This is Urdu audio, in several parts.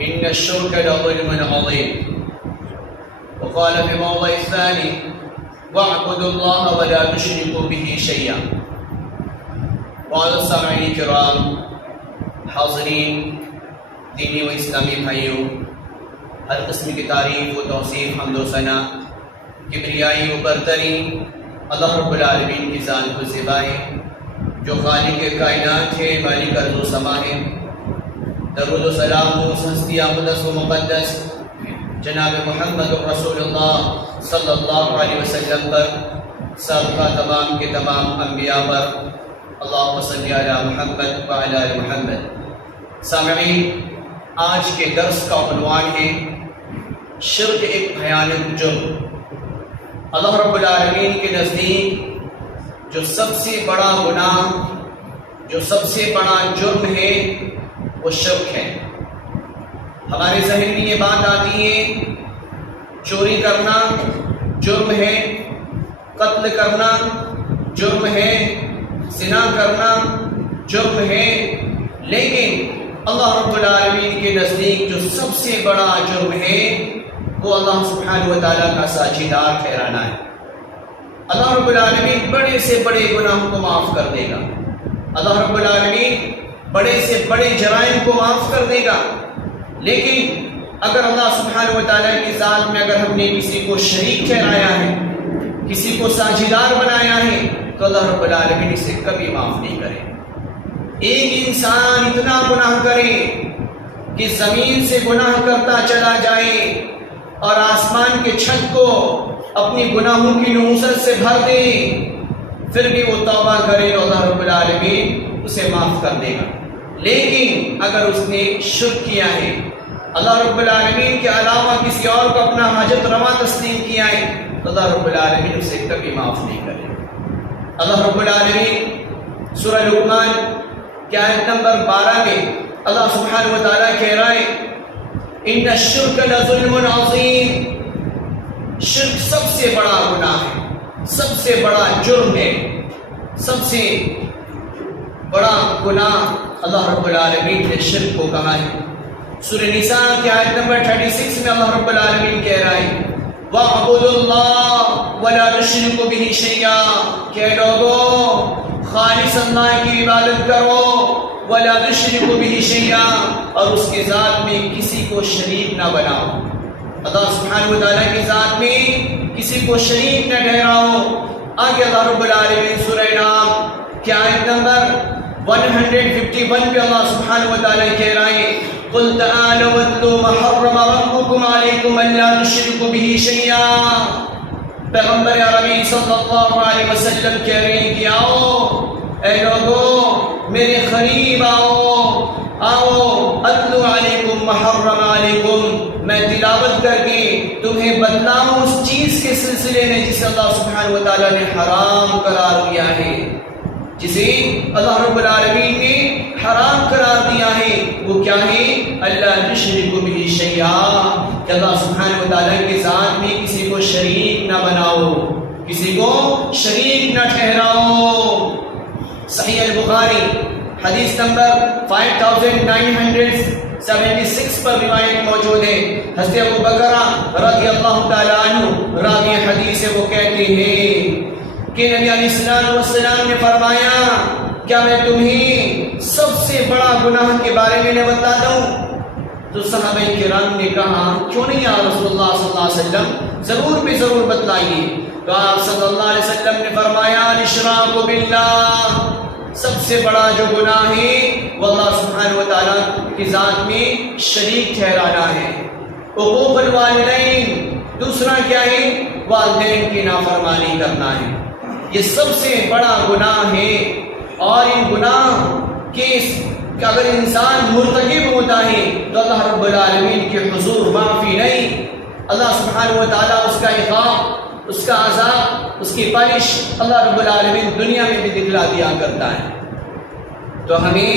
إن الشرك لظلم عظيم. وقال في موضع الثاني واعبدوا الله ولا تشركوا به شيئا. معزز سامعین کرام، حاضرین، دینی و اسلامی بھائیوں، ہر قسم کی تعریف و توصیف، حمد و ثنا، کبریائی و برتری اللہ رب العالمین کی ذات و زیبا ہے، جو خالق کائنات ہے، مالک ارض و سما ہے۔ درود و سلام اس ہستی اقدس و مقدس جناب محمد رسول اللہ صلی اللہ علیہ وسلم پر، سابقہ تمام کے تمام انبیاء پر، اللہم صلی علی محمد وعلی آل محمد۔ سامعین، آج کے درس کا عنوان ہے شرک ایک بھیانک جرم۔ اللہ رب العالمین کے نزدیک جو سب سے بڑا گناہ، جو سب سے بڑا جرم ہے، وہ شرک ہے۔ ہمارے ذہن میں یہ بات آتی ہے چوری کرنا جرم ہے، قتل کرنا جرم ہے، زنا کرنا جرم ہے، لیکن اللہ رب العالمین کے نزدیک جو سب سے بڑا جرم ہے وہ اللہ سبحانہ و تعالیٰ کا ساجیدار ٹھہرانا ہے۔ اللہ رب العالمین بڑے سے بڑے گناہوں کو معاف کر دے گا، اللہ رب العالمین بڑے سے بڑے جرائم کو معاف کر دے گا، لیکن اگر اللہ سبحانہ و تعالیٰ کی ذات میں اگر ہم نے کسی کو شریک ٹھہرایا ہے، کسی کو ساجیدار بنایا ہے، تو اللہ رب العالمین اسے کبھی معاف نہیں کرے۔ ایک انسان اتنا گناہ کرے کہ زمین سے گناہ کرتا چلا جائے اور آسمان کے چھت کو اپنی گناہوں کی نحوست سے بھر دے، پھر بھی وہ توبہ کرے تو اللہ رب العالمین اسے معاف کر دے گا۔ لیکن اگر اس نے شرک کیا ہے، اللہ رب العالمین کے علاوہ کسی اور کو اپنا حاجت روا تسلیم کیا ہے، تو اللہ رب العالمین اسے کبھی معاف نہیں کرے۔ اللہ رب العالمین سورہ لقمان کی آیت نمبر 12 میں اللہ سبحانہ و تعالیٰ کہہ رہا ہے ان الشرک لظلم عظیم، شرک سب سے بڑا گناہ ہے، سب سے بڑا جرم ہے، سب سے بڑا گناہ اللہ رب العالمین نے شرک کو کہا ہے۔ سورہ نساء کی آیت نمبر 36 میں اللہ رب العالمین کہہ رہا ہے وَاعْبُدُوا اللَّهَ وَلَا تُشْرِكُوا بِهِ شَيْئًا، کہ لوگوں خالص اللہ کی عبادت کرو، وَلَا تُشْرِكُوا بِهِ شَيْئًا، اور اس کی ذات میں کسی کو شریک نہ بناؤ۔ اللہ سبحانہ و تعالیٰ کی ذات میں کسی کو شریک نہ ٹھہراؤ۔ آگے اللہ رب العالمین سورہ نام کی آیت نمبر 151 پہ اللہ سبحانہ و تعالیٰ کہہ رہے ہیں قُلْ تَعَالَوْا وَاتْلُوا مَا حَرَّمَ رَبُّكُمْ عَلَيْكُمْ أَلَّا تُشْرِكُوا بِهِ شَيْئًا۔ پیغمبر عربی صلی اللہ علیہ وسلم کہہ رہے ہیں کہ آؤ اے لوگوں، میرے قریب آؤ اتلو علیکم ما حرم علیکم، میں تلاوت کر کے تمہیں بتلاؤں اس چیز کے سلسلے میں جسے اللہ سبحانہ و تعالیٰ نے حرام قرار دیا ہے، جسے اللہ رب العالمین نے حرام قرار دیا ہے۔ وہ کیا ہے؟ اللہ تشرکوا بہ شیئا، کہ اللہ سبحانہ و تعالیٰ کی ذات میں کسی کو شریک نہ بناؤ، کسی کو شریک نہ ٹھہراؤ۔ صحیح البخاری حدیث نمبر 5976 پر روایت موجود ہے۔ حضرت ابو بکر رضی اللہ تعالیٰ عنہ راوی حدیث وہ کہتے ہیں کہ نبی علیہ السلام نے فرمایا کیا میں تمہیں سب سے بڑا گناہ کے بارے میں بتاتا ہوں؟ تو صحابہ کرام نے کہا کیوں نہیں یا رسول اللہ صلی اللہ علیہ وسلم، ضرور بھی ضرور بتلائیے۔ تو آپ صلی اللہ علیہ وسلم نے فرمایا الاشراک باللہ، سب سے بڑا جو گناہ ہے وہ اللہ سبحانہ و تعالیٰ کی ذات میں شریک ٹھہرانا ہے۔ حقوق الوالدین، دوسرا کیا ہے؟ والدین کی نافرمانی کرنا ہے۔ یہ سب سے بڑا گناہ ہے، اور ان گناہ کے اگر انسان مرتکب ہوتا ہے تو اللہ رب العالمین کے حضور معافی نہیں، اللہ سبحانہ و تعالیٰ اس کا عقاب، اس کا عذاب، اس کی پالش اللہ رب العالمین دنیا میں بھی دکھلا دیا کرتا ہے۔ تو ہمیں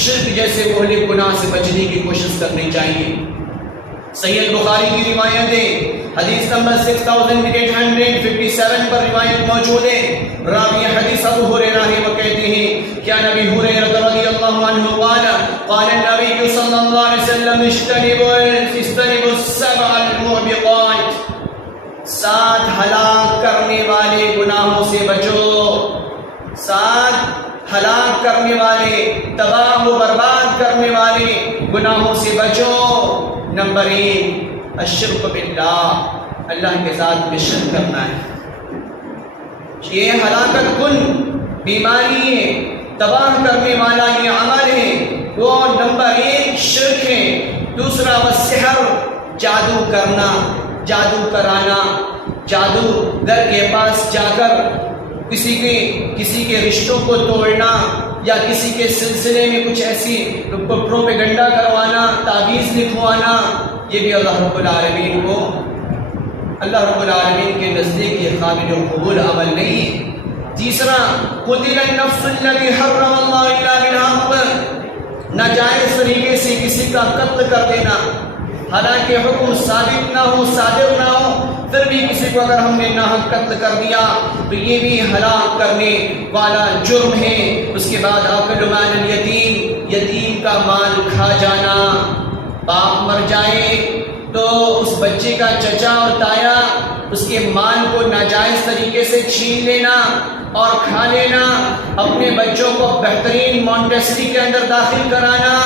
شرک جیسے مہلک گناہ سے بچنے کی کوشش کرنی چاہیے۔ صحیح البخاری کی روایت ہے، حدیث نمبر 6857 پر روایت موجود ہے۔ راوی حدیث ابو ہریرہ ہے، وہ کہتے ہیں کیا نبی ہریرہ رضی اللہ عنہ قال النبی صلی اللہ علیہ وسلم اجتنبوا السبع الموبقات، 7 ہلاک کرنے والے گناہوں سے بچو، 7 ہلاک کرنے والے، تباہ و برباد کرنے والے گناہوں سے بچو۔ نمبر 1 الشرک باللہ، اللہ کے ساتھ میں شرک کرنا ہے، یہ ہلاکت کن بیماری ہے، تباہ کرنے والا یہ عمل ہے، وہ نمبر 1 شرک ہے۔ دوسرا والسحر، جادو کرنا، جادو کرانا، جادوگر کے پاس جا کر کسی کے رشتوں کو توڑنا یا کسی کے سلسلے میں کچھ ایسی پروپیگنڈا کروانا، تعویذ لکھوانا، یہ بھی اللہ رب العالمین کے نزدیک یہ قابل قبول عمل نہیں ہے۔ تیسرا قتل النفس الذی حرم اللہ الا بالحق، ناجائز طریقے سے کسی کا قتل کر دینا، حالانکہ حکم ثابت نہ ہو، صادر نہ ہو، پھر بھی کسی کو اگر ہم نے ناحق قتل کر دیا تو یہ بھی ہلاک کرنے والا جرم ہے۔ اس کے بعد آکل مال الیتیم، یتیم کا مال کھا جانا، باپ مر جائے تو اس بچے کا چچا اور تایا اس کے مال کو ناجائز طریقے سے چھین لینا اور کھا لینا، اپنے بچوں کو بہترین مونٹیسری کے اندر داخل کرانا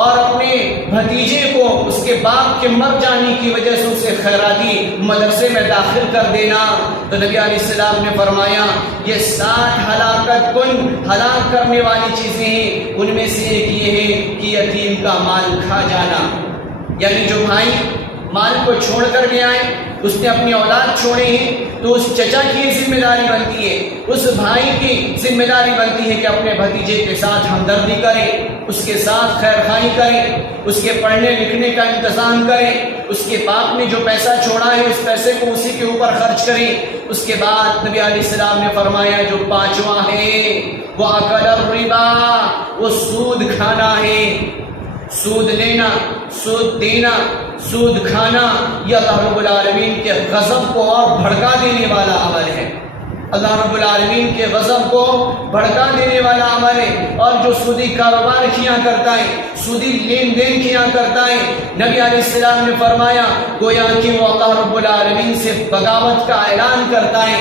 اور اپنے بھتیجے کو اس کے باپ کے مر جانے کی وجہ سے اسے خیراتی مدرسے میں داخل کر دینا۔ تو نبی علیہ السلام نے فرمایا یہ 7 ہلاکت کن، ہلاک کرنے والی چیزیں ہیں، ان میں سے ایک یہ ہے کہ یتیم کا مال کھا جانا، یعنی جو بھائی مال کو چھوڑ کر گیا ہے، اس نے اپنی اولاد چھوڑے ہیں، تو اس چچا کی ذمہ داری بنتی ہے، اس بھائی کی ذمہ داری بنتی ہے کہ اپنے بھتیجے کے ساتھ ہمدردی کرے، اس کے ساتھ خیر خواہی کرے، اس کے پڑھنے لکھنے کا انتظام کرے، اس کے باپ نے جو پیسہ چھوڑا ہے اس پیسے کو اسی کے اوپر خرچ کرے۔ اس کے بعد نبی علیہ السلام نے فرمایا جو 5واں ہے وہ اکل الربا، وہ سود کھانا ہے، سود لینا، سود دینا، سود کھانا، یہ اللہ رب العالمین کے غضب کو اور بھڑکا دینے والا عمل ہے، اللہ رب العالمین کے غضب کو بھڑکا دینے والا عمل ہے۔ اور جو سودی کاروبار کیا کرتا ہے، سودی لین دین کیا کرتا ہے، نبی علیہ السلام نے فرمایا گویا کہ وہ اللہ رب العالمین سے بغاوت کا اعلان کرتا ہے۔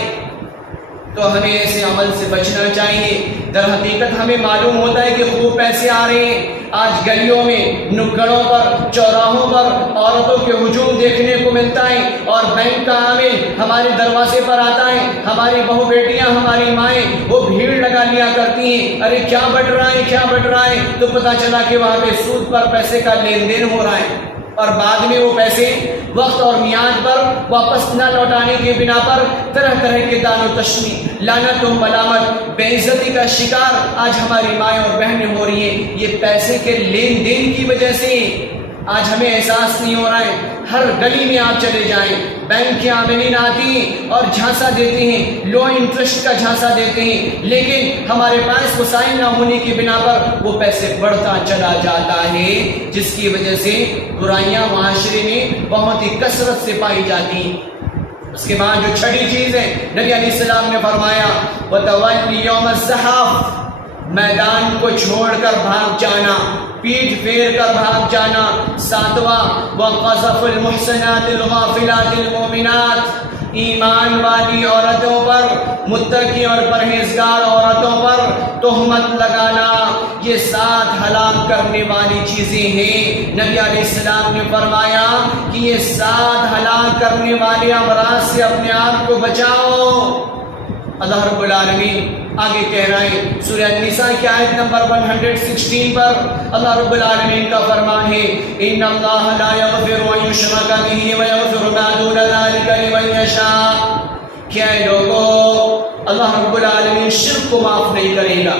تو ہمیں ایسے عمل سے بچنا چاہیے۔ در حقیقت ہمیں معلوم ہوتا ہے کہ خوب پیسے آ رہے ہیں، آج گلیوں میں، نکڑوں پر، چوراہوں پر عورتوں کے ہجوم دیکھنے کو ملتا ہے، اور بینک کا عامل ہمارے دروازے پر آتا ہے، ہماری بہو بیٹیاں، ہماری مائیں وہ بھیڑ لگا لیا کرتی ہیں، ارے کیا بٹ رہا ہے، کیا بٹ رہا ہے، تو پتہ چلا کہ وہاں پہ سود پر پیسے کا لین دین ہو رہا ہے، اور بعد میں وہ پیسے وقت اور میعاد پر واپس نہ لوٹانے کے بنا پر طرح طرح کے دان و تشنی، لعنت و ملامت، بے عزتی کا شکار آج ہماری مائیں اور بہنیں ہو رہی ہیں۔ یہ پیسے کے لین دین کی وجہ سے آج ہمیں احساس نہیں ہو رہا ہے۔ ہر گلی میں آپ چلے جائیں، بینک کے عاملین آتی ہیں اور جھانسا دیتے ہیں، لو انٹرسٹ کا جھانسا دیتے ہیں، لیکن ہمارے پاس وسائل نہ ہونے کی بنا پر وہ پیسے بڑھتا چلا جاتا ہے، جس کی وجہ سے برائیاں معاشرے میں بہت ہی کثرت سے پائی جاتی ہیں۔ اس کے بعد جو چھٹی چیز ہے، نبی علیہ السلام نے فرمایا وَتَوَلِّ يَوْمَ الزَّحَافِ، میدان کو چھوڑ کر بھاگ جانا، پیٹھ پھیر کر بھاگ جانا۔ 7واں وَقَذَفُ الْمُحْصَنَاتِ الْغَافِلَاتِ الْمُؤْمِنَاتِ، ایمان والی عورتوں پر، متقی اور پرہیزگار عورتوں پر تہمت لگانا، یہ 7 ہلاک کرنے والی چیزیں ہیں۔ نبی علیہ السلام نے فرمایا کہ یہ 7 ہلاک کرنے والے امراض سے اپنے آپ کو بچاؤ۔ اللہ رب العالمین آگے کہہ رہے ہیں سورہ النساء کی آیت نمبر 116 پر اللہ رب العالمین کا فرمان ہے ان اللہ لا یغفر ان یشرک بہ ویغفر ما دون ذلک لمن یشاء، کہ اے لوگو اللہ رب العالمین شرک کو معاف نہیں کرے گا،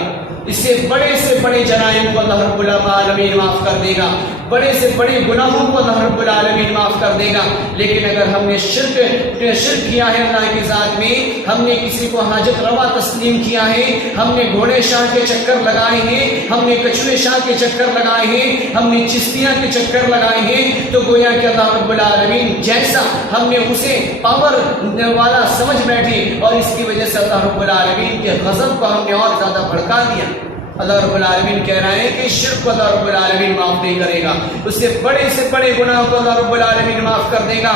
اس سے بڑے جرائم کو اللہ رب العالمین معاف کر دے گا، بڑے سے بڑے گناہوں کو اللہ رب العالمین معاف کر دے گا۔ لیکن اگر ہم نے شرک کیا ہے اللہ کے ذات میں، ہم نے کسی کو حاجت روا تسلیم کیا ہے، ہم نے گھوڑے شاہ کے چکر لگائے ہیں، ہم نے کچھوے شاہ کے چکر لگائے ہیں، ہم نے چشتیاں کے چکر لگائے ہیں، تو گویا کہ اللہ رب العالمین جیسا ہم نے اسے پاور والا سمجھ بیٹھے اور اس کی وجہ سے اللہ رب العالمین کے غضب کو ہم نے اور زیادہ بھڑکا دیا۔ اللہ رب العالمین کہہ رہا ہے کہ شرک کو اللہ رب العالمین معاف نہیں کرے گا، اس سے بڑے گناہ کو اللہ رب العالمین معاف کر دے گا۔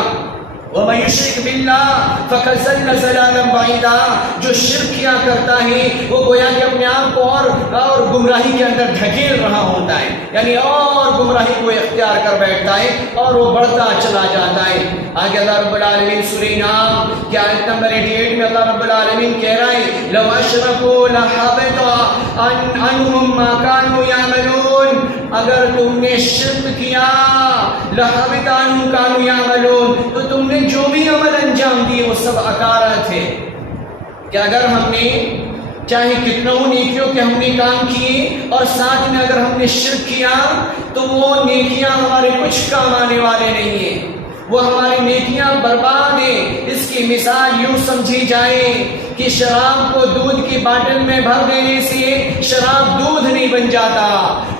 وَمَن يُشْرِكْ بِاللَّهِ فَقَدْ ضَلَّ ضَلَالًا بَعِيدًا، جو شرک کیا کرتا ہے وہ گویا کہ اپنے آپ کو اور گمراہی کے اندر ڈھکیل رہا ہوتا ہے، یعنی اور گمراہی کو اختیار کر بیٹھتا ہے اور وہ بڑھتا چلا جاتا ہے۔ آگے اللہ رب العالمین سورہ نام کی آیت نمبر 88 میں اللہ رب العالمین کہہ رہا ہے لَوْ أَشْرَكُوا لَحَبِطَ عَنْهُمْ مَا كَانُوا يَعْمَلُونَ، اگر تم نے شرک کیا لَحَبِطَ عَنْهُمْ كَانُوا يَعْمَلُونَ، تو تم نے جو بھی عمل انجام دیے وہ سب اکارہ تھے۔ کہ اگر ہم نے چاہے کتنوں نیکیوں کے ہم نے کام کیے اور ساتھ میں اگر ہم نے شرک کیا تو وہ نیکیاں ہمارے کچھ کام آنے والے نہیں ہیں، وہ ہماری نیکیاں برباد ہیں۔ اس کی مثال یوں سمجھی جائے کہ شراب کو دودھ کی باٹل میں بھر دینے سے شراب دودھ نہیں بن جاتا،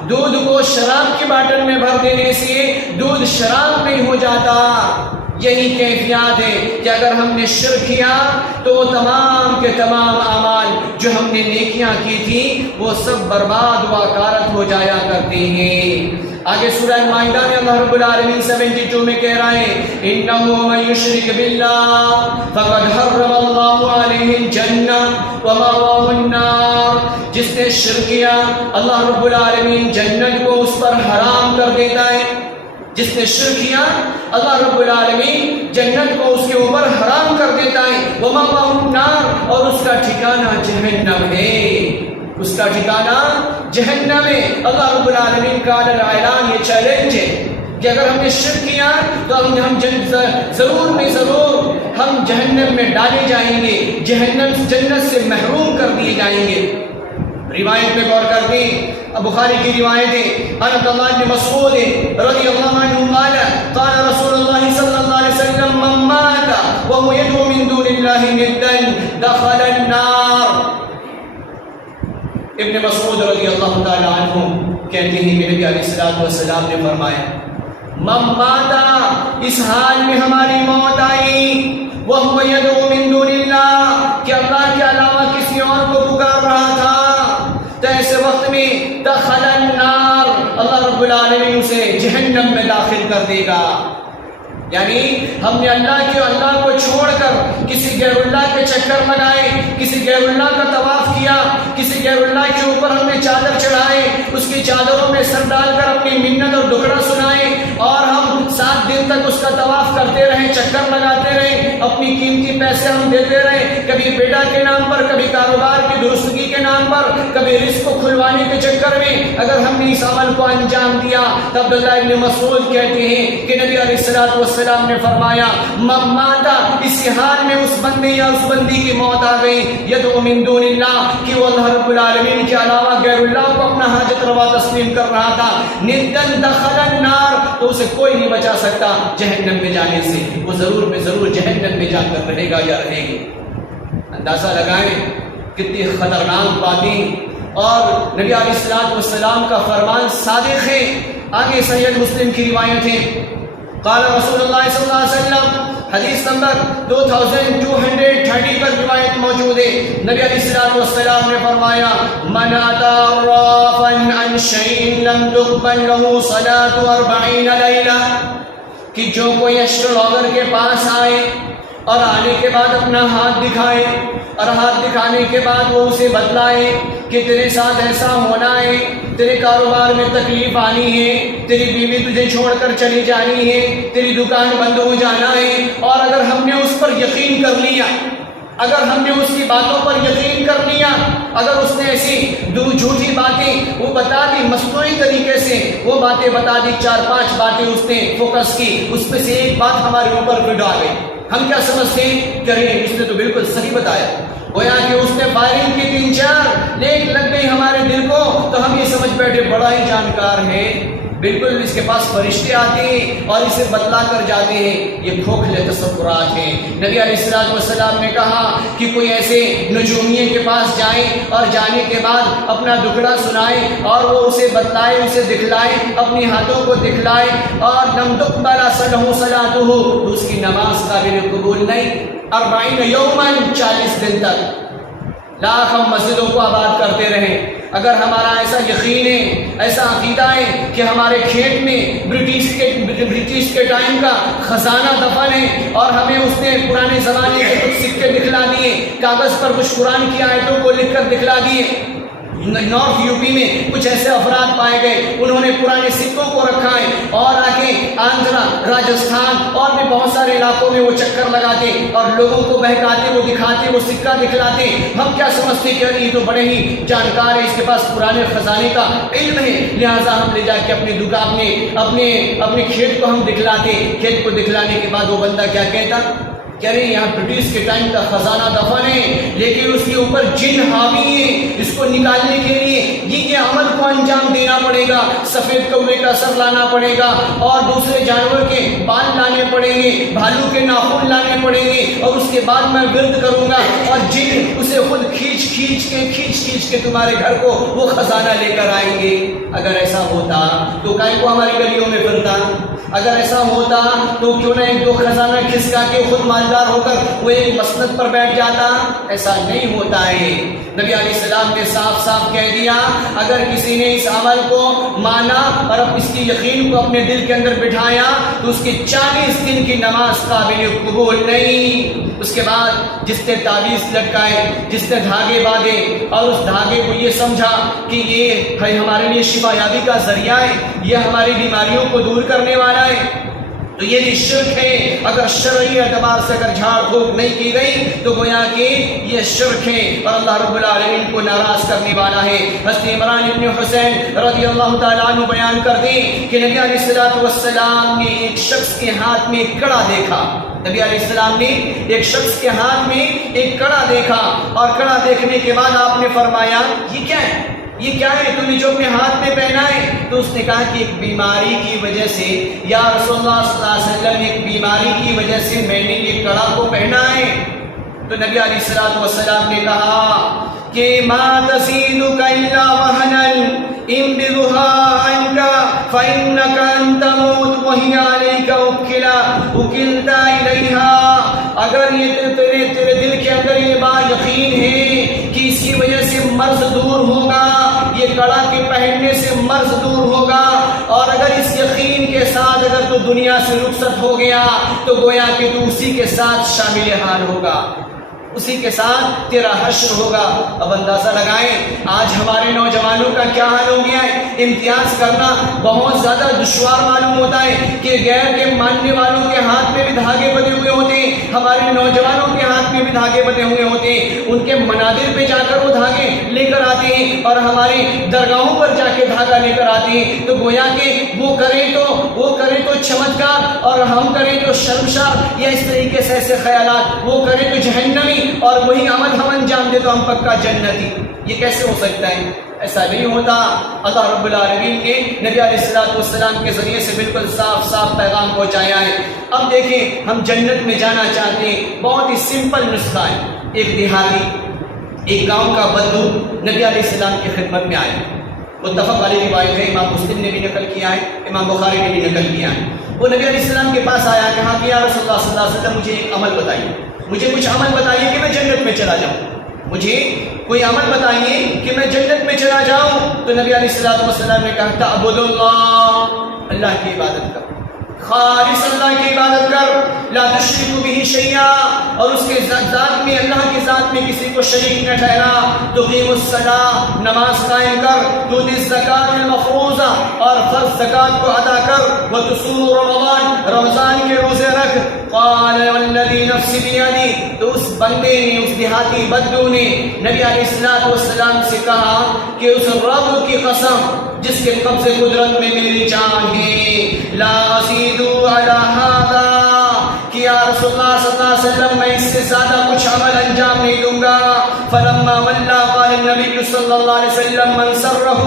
دودھ کو شراب کی باٹل میں بھر دینے سے دودھ شراب نہیں ہو جاتا۔ یہی کیفیات ہے کہ اگر ہم نے شرک کیا تو وہ تمام کے تمام اعمال جو ہم نے نیکیاں کی تھی وہ سب برباد و اکارت ہو جایا کرتے ہیں۔ آگے سورہ مائدہ میں اللہ رب العالمین 72 میں کہہ رہا ہے اِنَّهُ مَن يُشْرِكْ بِاللَّهِ فَقَدْ حَرَّمَ اللَّهُ عَلَيْهِ الْجَنَّةَ وَمَأْوَاهُ النَّارُ، جس نے شرک کیا اللہ رب العالمین جنت کو اس پر حرام کر دیتا ہے۔ جس نے شرک کیا اللہ رب العالمین جنت کو اس کے اوپر حرام کر دیتا ہے، وَمَأْوَاهُ النَّارُ، اور اس کا ٹھکانہ جہنم ہے، اس کا ٹھکانہ جہنم ہے۔ اللہ رب العالمین کا اعلان، یہ چیلنج ہے کہ اگر ہم نے شرک کیا تو ہم ضرور میں ضرور ہم جہنم میں ڈالے جائیں گے، جنت سے محروم کر دیے جائیں گے۔ روایت میں غور کرتے ہیں، بخاری کی روایت ہے ان عبداللہ بن مسعود رضی اللہ عنہ قال قال رسول اللہ صلی اللہ علیہ وسلم من مات وهو يدعو من دون الله ندا دخل النار۔ ابن مسعود رضی اللہ تعالی عنہ کہتے ہیں کہ نبی علیہ السلام نے فرمایا من مات، اس حال میں ہماری موت آئی، وهو يدعو من دون الله، کہ اللہ کے علاوہ کسی اور کو پکار رہا تھا، تو ایسے وقت میں دخل النار، اللہ رب العالمین اسے جہنم میں داخل کر دے گا۔ یعنی ہم نے اللہ کو چھوڑ کر کسی غیر اللہ کے چکر لگائے، کسی غیر اللہ کا طواف کیا، کسی غیر اللہ کے اوپر ہم نے چادر چڑھائے، اس کی چادروں میں سر ڈال کر اپنی منت اور دکڑا سنائے اور ہم 7 دن تک اس کا طواف کرتے رہے، چکر لگاتے رہے، اپنی قیمتی پیسے ہم دیتے رہے، کبھی بیٹا کے نام پر، کبھی کاروبار کی درستگی کے نام پر، کبھی رزق کو کھلوانے کے چکر میں اگر ہم نے اس عمل کو انجام دیا، تب عبداللہ ابن مسعود کہتے ہیں کہ نبی علیہ السلام نے فرمایا من مات، اسی حال میں اس بندے یا اس بندی کی موت آ گئی یدعو من دون اللہ، کہ وہ اللہ رب العالمین کے علاوہ غیر اللہ کو اپنا حاجت روا تسلیم کر رہا تھا، ندن دخل النار، تو اسے کوئی نہیں بچا سکتا جہنم میں جانے سے، وہ ضرور میں ضرور جہنم میں جا کر رہے گا یا رہے گی۔ اندازہ لگائیں کتنی خطرناک باتیں، اور نبی علیہ السلام کا فرمان صادق ہے۔ آگے صحیح مسلم کی روایت ہے قال رسول اللہ صلی اللہ علیہ وسلم، حدیث نمبر 2230 پر روایت موجود ہے، نبی علیہ السلام نے فرمایا من اتی عرافا عن شیء لم تقبل له صلاة 40 لیلہ، کہ جو کوئی ایسٹرولوگر کے پاس آئے اور آنے کے بعد اپنا ہاتھ دکھائے اور ہاتھ دکھانے کے بعد وہ اسے بتلائے کہ تیرے ساتھ ایسا ہونا ہے، تیرے کاروبار میں تکلیف آنی ہے، تیری بیوی تجھے چھوڑ کر چلی جانی ہے، تیری دکان بند ہو جانا ہے، اور اگر ہم نے اس پر یقین کر لیا، اگر ہم نے اس کی باتوں پر یقین کر لیا، اگر اس نے ایسی جھوٹی باتیں وہ بتا دی، مصنوعی طریقے سے وہ باتیں بتا دی، 4-5 باتیں اس نے فوکس کی، اس میں سے ایک بات ہمارے اوپر فٹ آ گئی، ہم کیا سمجھتے ہیں کہ ارے اس نے تو بالکل صحیح بتایا، گویا کہ اس نے فائرنگ کی 3-4 لیک لگ گئی ہمارے دل کو تو ہم یہ سمجھ بیٹھے بڑا ہی جانکار ہے، بالکل اس کے پاس فرشتے آتے ہیں اور اسے بتلا کر جاتے ہیں۔ یہ کھوکھلے تصورات ہیں۔ نبی علیہ الصلوۃ والسلام نے کہا کہ کوئی ایسے نجومیے کے پاس جائے اور جانے کے بعد اپنا دکھڑا سنائے اور وہ اسے بتلائے، اسے دکھلائے، اپنی ہاتھوں کو دکھلائے اور لم تقبل صلاتہ، تو اس کی نماز قابل قبول نہیں۔ 40 یوماً 40 دن تک لاکھ ہم مسجدوں کو آباد کرتے رہیں، اگر ہمارا ایسا یقین ہے، ایسا عقیدہ ہے کہ ہمارے کھیت میں برٹش کے ٹائم کا خزانہ دفن ہے اور ہمیں اس نے پرانے زمانے کے کچھ سکے دکھلا دیے، کاغذ پر کچھ قرآن کی آیتوں کو لکھ کر دکھلا دیے۔ نارتھ یو پی میں کچھ ایسے افراد پائے گئے، انہوں نے پرانے سکوں کو رکھا ہے اور آگے آندھرا، راجستھان اور بھی بہت سارے علاقوں میں وہ چکر لگاتے اور لوگوں کو بہکاتے، وہ دکھاتے، وہ سکہ دکھلاتے۔ ہم کیا سمجھتے کہ یہ تو بڑے ہی جانکار ہے، اس کے پاس پرانے خزانے کا علم ہے، لہٰذا ہم لے جا کے اپنی دکان میں اپنے کھیت کو ہم دکھلاتے۔ کھیت کو دکھلانے کے بعد وہ بندہ کیا کہتا کہ ارے یہاں برٹش کے ٹائم کا خزانہ دفن ہے، لیکن اس کے اوپر جن حاوی ہے، اس کو نکالنے کے لیے یہ عمل کو انجام دینا پڑے گا، سفید کوے کا سر لانا پڑے گا اور دوسرے جانور کے بال لانے پڑیں گے، بھالو کے ناخن لانے پڑیں گے اور اس کے بعد میں ورد کروں گا اور جن اسے خود کھینچ کے تمہارے گھر کو وہ خزانہ لے کر آئیں گے۔ اگر ایسا ہوتا تو کائیں کو ہماری گلیوں میں پھرتا؟ اگر ایسا ہوتا تو کیوں نہ ایک دو خزانہ کھسکا کے خود مالدار ہو کر وہ ایک مسند پر بیٹھ جاتا؟ ایسا نہیں ہوتا ہے۔ نبی علیہ السلام نے صاف صاف کہہ دیا، اگر کسی نے اس عمل کو مانا اور اب اس کی یقین کو اپنے دل کے اندر بٹھایا تو اس کی 40 دن کی نماز قابل قبول نہیں۔ اس کے بعد جس نے تعویذ لٹکائے، جس نے دھاگے باندھے اور اس دھاگے کو یہ سمجھا کہ یہ ہمارے لیے شفا یابی کا ذریعہ ہے، یہ ہماری بیماریوں کو دور کرنے والا ہے، تو یہ بھی شرک ہے۔ اگر شرعی اعتبار سے اگر جھاڑ پھونک نہیں کی گئی تو گویا کہ یہ شرک ہے اور اللہ رب العالمین کو ناراض کرنے والا ہے۔ حضرت عمران ابن حسین رضی اللہ تعالیٰ عنہ بیان کرتے ہیں کہ نبی علیہ الصلوۃ والسلام نے ایک شخص کے ہاتھ میں ایک کڑا دیکھا۔ نبی علیہ السلام نے ایک شخص کے ہاتھ میں ایک کڑا دیکھا اور کڑا دیکھنے کے بعد آپ نے فرمایا یہ کیا ہے؟ یہ کیا ہے تم نے جو اپنے ہاتھ میں پہنا ہے؟ تو اس نے کہا کہ ایک بیماری کی وجہ سے یا رسول اللہ صلی اللہ علیہ وسلم، ایک بیماری کی وجہ سے میں نے یہ کڑا کو پہنا ہے۔ تو نبی علیہ الصلوۃ والسلام نے کہا کہ ما تزيدك الا وهنا انبذها عنك فانك ان تموت وهي عليك وكلت اليها۔ اگر یہ تیرے دل کے اندر یہ بات یقین ہے کہ اس کی وجہ سے مرض دور ہوگا، یہ کڑا کے پہننے سے مرض دور ہوگا، اور اگر اس یقین کے ساتھ اگر تو دنیا سے رخصت ہو گیا تو گویا کہ تو اسی کے ساتھ شامل حال ہوگا، اسی کے ساتھ تیرا حشر ہوگا۔ اب اندازہ لگائیں آج ہمارے نوجوانوں کا کیا حال ہو گیا ہے۔ امتیاز کرنا بہت زیادہ دشوار معلوم ہوتا ہے کہ غیر کے ماننے والوں کے ہاتھ میں بھی دھاگے بندھے ہوئے ہوتے ہیں، ہمارے نوجوانوں کے ہاتھ میں بھی دھاگے بندھے ہوئے ہوتے ہیں، ان کے منادر پہ جا کر وہ دھاگے لے کر آتے ہیں اور ہماری درگاہوں پر جا کے دھاگا لے کر آتے ہیں۔ تو گویا کہ وہ کریں تو چمتکار اور ہم کریں تو شرمشار، یا اس طریقے سے ایسے خیالات، وہ کریں تو جہنمی اور وہی عمل ہم انجام دے تو ہم پکا جنتی۔ یہ کیسے ہو سکتا ہے؟ ایسا نہیں ہوتا۔ اللہ رب العالمین نے نبی علیہ الصلوۃ والسلام کے ذریعے سے بالکل صاف صاف پیغام پہنچایا ہے۔ اب دیکھیں ہم جنت میں جانا چاہتے ہیں، بہت ہی سمپل نسخہ ہے۔ ایک دیہاتی، ایک گاؤں کا بدو نبی علیہ السلام کی خدمت میں آئے، متفق علیہ روایت ہے، امام مسلم نے بھی نقل کیا ہے، امام بخاری نے بھی نقل کیا ہے۔ وہ نبی علیہ السلام کے پاس آیا، کہا کہ یا رسول اللہ صلی اللہ علیہ وسلم مجھے ایک عمل بتائیے، مجھے کچھ عمل بتائیے کہ میں جنت میں چلا جاؤں، مجھے کوئی عمل بتائیے کہ میں جنت میں چلا جاؤں۔ تو نبی علیہ الصلوۃ والسلام نے کہا تعبد اللہ، اللہ کی عبادت کر، خالص اللہ کی عبادت کر، لا تشرک بہ شیئا، اور اس کے ذات میں، اللہ کی ذات میں کسی کو شریک نہ ٹھہرا، تقیم الصلاۃ، نماز قائم کر، تؤتی الزکاۃ المفروضہ، اور فرض زکات کو ادا کر، وتصوم رمضان، رمضان کے روزے رکھ۔ قال والذی نفسی بیدی، تو اس بندے نے، اس دیہاتی بدو نے نبی علیہ الصلوۃ والسلام سے کہا کہ اس رب کی قسم جس کے قبض قدرت میں میری جان ہے، لا ازید علی ھذا، کہ یا رسول اللہ صلی اللہ علیہ وسلم میں اس سے زیادہ کچھ عمل انجام نہیں دوں گا. فلما ولى قال النبي صلی اللہ علیہ وسلم من سره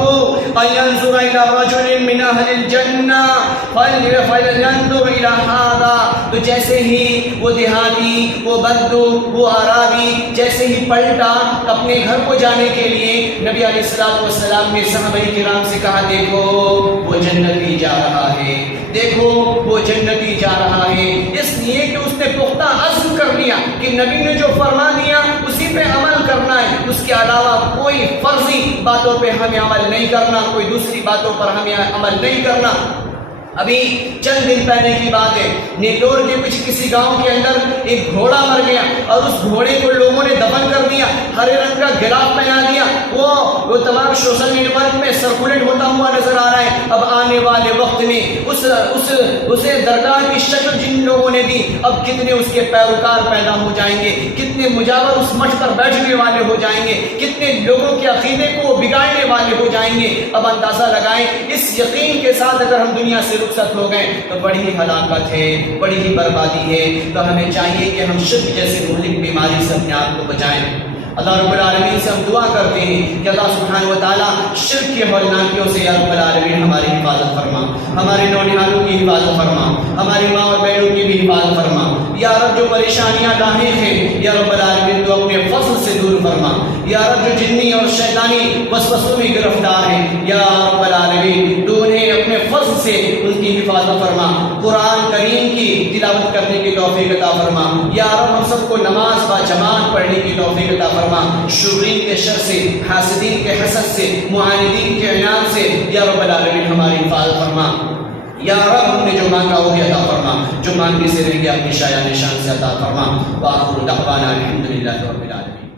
ان ينظر الى رجل من اهل الجنه فلينظر الى هذا. تو جیسے ہی وہ دیہاتی، وہ بدو، وہ عرابی جیسے ہی پلٹا اپنے گھر کو جانے کے لیے، نبی علیہ الصلوۃ والسلام نے صحابہ کرام سے کہا دیکھو وہ جنتی جا رہا ہے، دیکھو وہ جنتی جا رہا ہے. اس لیے کہ اس نے پختہ عزم کر لیا کہ نبی نے جو فرما دیا اسی پہ عمل کرنا ہے، اس کے علاوہ کوئی فرضی باتوں پہ ہمیں عمل نہیں کرنا، کوئی دوسری باتوں پر ہمیں عمل نہیں کرنا. ابھی چند دن پہلے کی بات ہے، نیلور کے کچھ کسی گاؤں کے اندر ایک گھوڑا مر گیا اور اس گھوڑے کو لوگوں نے دفن کر دیا، ہرے رنگ کا گلاف پہنا دیا. وہ تمام سوشل نیٹ ورک میں سرکولیٹ ہوتا ہوا نظر آ رہا ہے. اب آنے والے وقت میں اسے درگاہ کی شکل جن لوگوں نے دی، اب کتنے اس کے پیروکار پیدا ہو جائیں گے، کتنے مجاور اس مٹھ پر بیٹھنے والے ہو جائیں گے، کتنے لوگوں کے عقیدے کو بگاڑنے والے ہو جائیں گے. اب اندازہ لگائیں اس یقین کے ساتھ اگر ہم دنیا سے رخصت ہو گئے تو بڑی ہی ہلاکت ہے، بڑی ہی بربادی ہے. تو ہمیں چاہیے کہ ہم شرک جیسے مہلک بیماری سے اپنے آپ کو بچائیں. اللہ رب العالمین سے ہم دعا کرتے ہیں کہ اللہ سبحانہ و تعالیٰ شرک کے ہولناکیوں سے یا رب العالمین ہماری حفاظت فرما، ہمارے نونہالوں کی حفاظت فرما، ہماری ماں اور بہنوں کی بھی حفاظت فرما. یا رب جو پریشانیاں لاحق ہیں یا رب العالمین تو اپنے فضل سے دور فرما. یا رب جو جنی اور شیطانی وسوسوں میں گرفتار ہیں یا رب العالمین تو انہیں اپنے فضل سے ان کی حفاظت فرما. قرآن کریم کی تلاوت کرنے کی توفیق عطا فرما. یا رب ہم سب کو نماز با جماعت پڑھنے کی توفیق عطا فرما. شرین کے شر سے، حاسدین کے حسد سے، معاندین کے عناد سے یا رب العالمین ہماری حفاظت فرما. یا رب ہم نے جو مانگا وہ بھی عطا فرما، جو مانگنے سے رہ گیا اپنی شایان شان سے عطا فرما. وآخر دعوانا الحمدللہ رب العالمین.